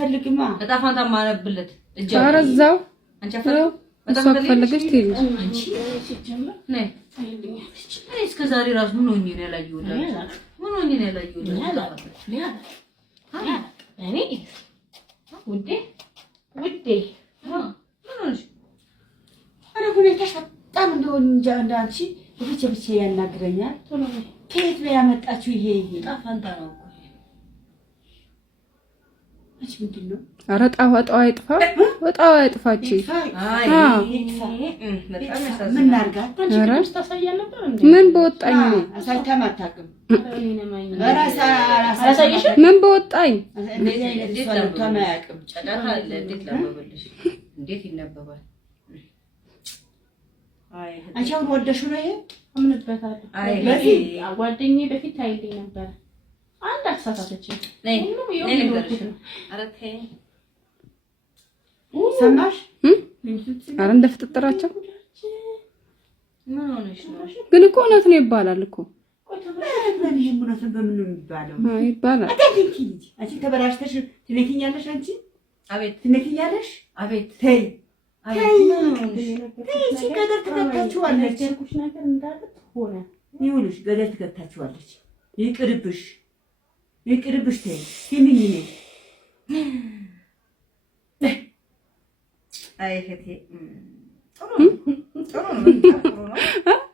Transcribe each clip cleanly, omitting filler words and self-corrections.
ፈልግማ በጣፋንታ ማረብለት አረዛው አንቺ ፈልገሽ ትይልሽ አንቺ ነይ እስከ ዛሬ ራስ ምን ሆኜ ነው ያላየሁት? ምን ሆኜ ነው ያላየሁት? እኔ ውዴ ምን ሆነሽ? አረ ሁኔታሽ በጣም እንደሆነ እንጃ እንዳንቺ ብቻ ያናግረኛል። ከየት ነው ያመጣችሁ? ይሄ ጣፋንታ ነው እኮ አንቺ ምንድን ነው? ኧረ ጣዋጣው አይጥፋ ወጣው አይጥፋች። ምን ላድርጋት? ምን በወጣኝ ነው አሳይታም አታውቅም። ምን በወጣኝ ጫጫታ አለ። እንዴት ላበበልሽ? እንዴት ይነበባል? አንቺ አሁን ወደሽ ነው ይሄ አምንበታለሁ። ጓደኛዬ በፊት ታይልኝ ነበር። አንድ አሳሳተች ነይ ሰማሽ? ኧረ እንደፍጥጥራቸው ምን ሆነሽ ነው? ግን እኮ እውነት ነው ይባላል እኮ በምን ነው የሚባለው? ይባላል። አንቺ ተበላሽተሽ ትነኪኛለሽ። አንቺ አቤት ትነኪኛለሽ። አቤት ተይ አቤት ገደል ትከታችኋለች። ነገር እንዳለ ሆነ ይኸውልሽ ገደል ትከታችኋለች። ይቅርብሽ ተይ ሲሚኝ አይ እህቴ ጥሩ ነው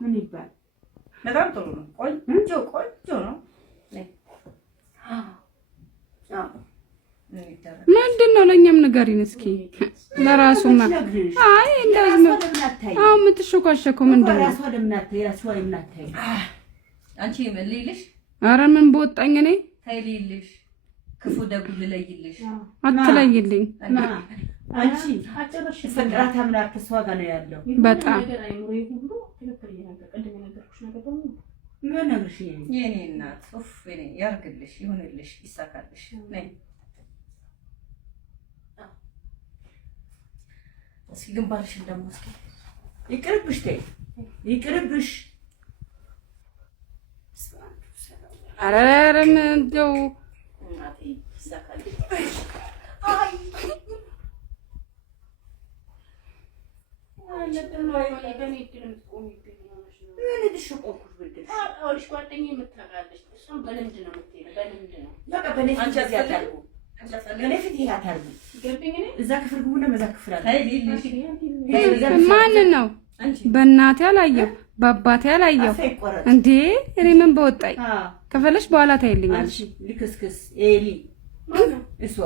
ምን ይባል? በጣም ጥሩ ነው። ቆንጆ ነው። ምንድን ነው ለኛም ንገሪን እስኪ ለራሱማ። አይ እንደዚህ አሁን የምትሾካሸከው ምንድን ነው? ራሷ ለምናታይ አንቺ ምን ልይልሽ? ኧረ ምን በወጣኝ እኔ ታይልልሽ ክፉ ደጉ ልለይልሽ አትለይልኝ። አንቺ አጨረሽ ፈቅራት አምላክ እሷ ጋር ነው ያለው። በጣም ምን ነግርሽ የኔ እናት ኡፍ የኔ ያርግልሽ፣ ይሁንልሽ፣ ይሳካልሽ። ነይ እስኪ ግንባርሽን ደግሞ እስኪ ይቅርብሽ ተይ ይቅርብሽ። ኧረ እንደው እናቴ ይሳካልሽ። ማንን ነው? በእናቴ አላየው በአባቴ አላየው እንዴ? እኔ ምን በወጣኝ? ከፈለሽ በኋላ ታይልኛለሽ። ልክስክስ ኤሊ እሷ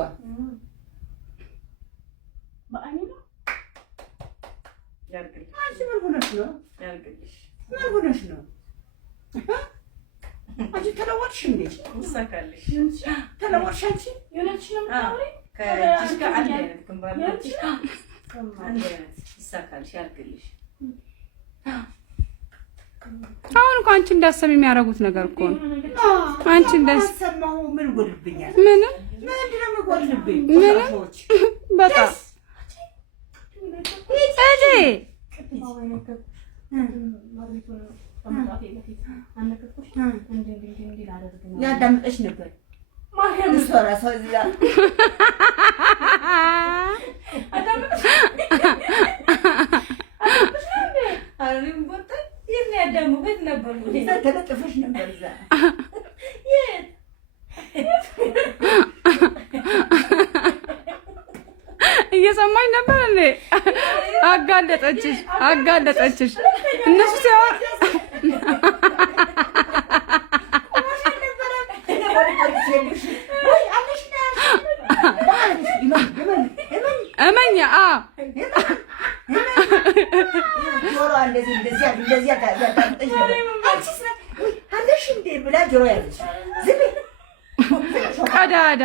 ምን ሆነሽ ነው? አንቺ ተለወጥሽ እንዴ? ይሳካልሽ። ተለወጥሽ አንቺ የሆነች ነው የምታወሪኝ? ከእጅሽ ጋር አንድ አይነት ግንባር ነች። አንድ አይነት ይሳካልሽ፣ ያርግልሽ። አሁን እኮ አንቺ እንዳሰሚ የሚያደርጉት ነገር እኮ ነው። አንቺ እንዳሰማሁ ምን ጎልብኛል? ምንም ምንድን ነው የምጎልብኝ? በጣም ያዳምጠሽ ነበር። እሷ እራሷ እዚያ ተለጥፈሽ ነበር እዛ እየሰማኝ ነበር እንዴ? አጋለጠችሽ። እነሱ ሲያወር እመኛ ቀዳዳ